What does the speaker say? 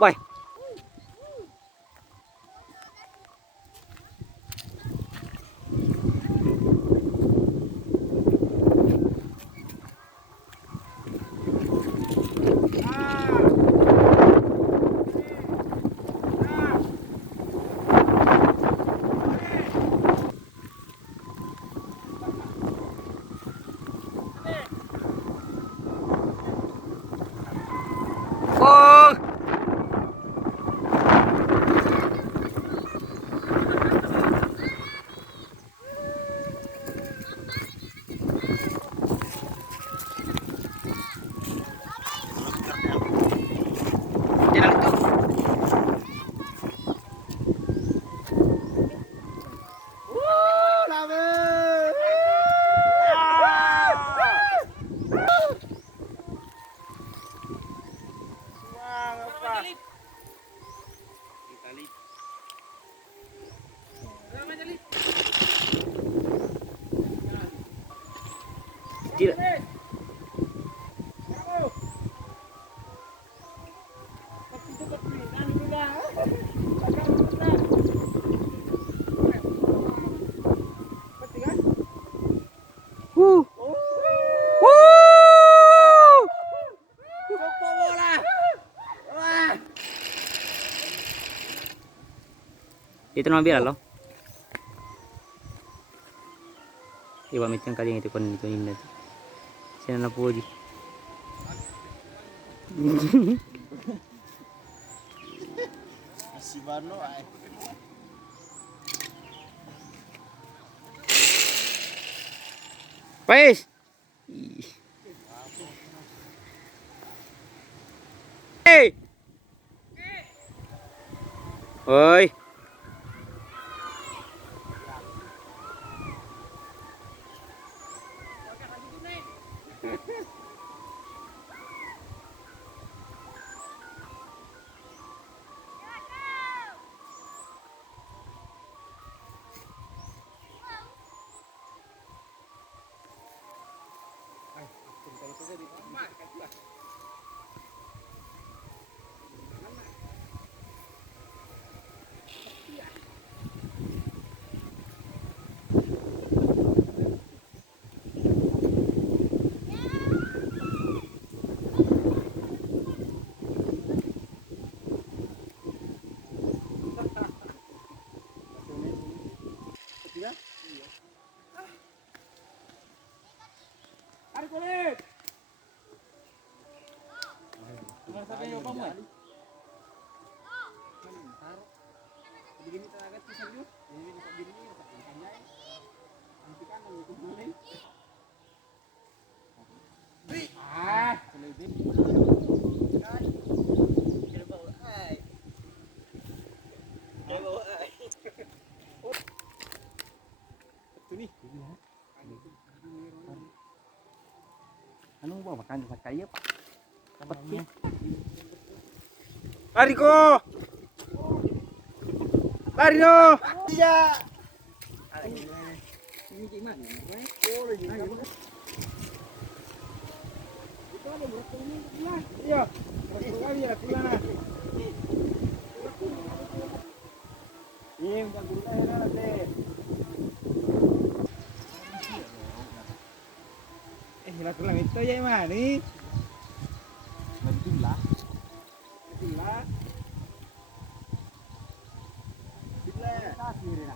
Woi. Oh. Jalan itu. Tidak. Itu nama biar lo. Iwa mitang kali itu kon itu ini. Sina na puji. Si Bano ay. Pais. Hey. Oi. Anu bawa makan dekat kayu pak. Peti. Lariko. Larino. Iya. Ini gimana? Oh, lagi. Itu ada berapa ini? Iya. Berapa kali ya kulana? Iya, udah gula ya nanti. Hilang tulang itu ya mana nih? Betul lah. Betul lah. Bila.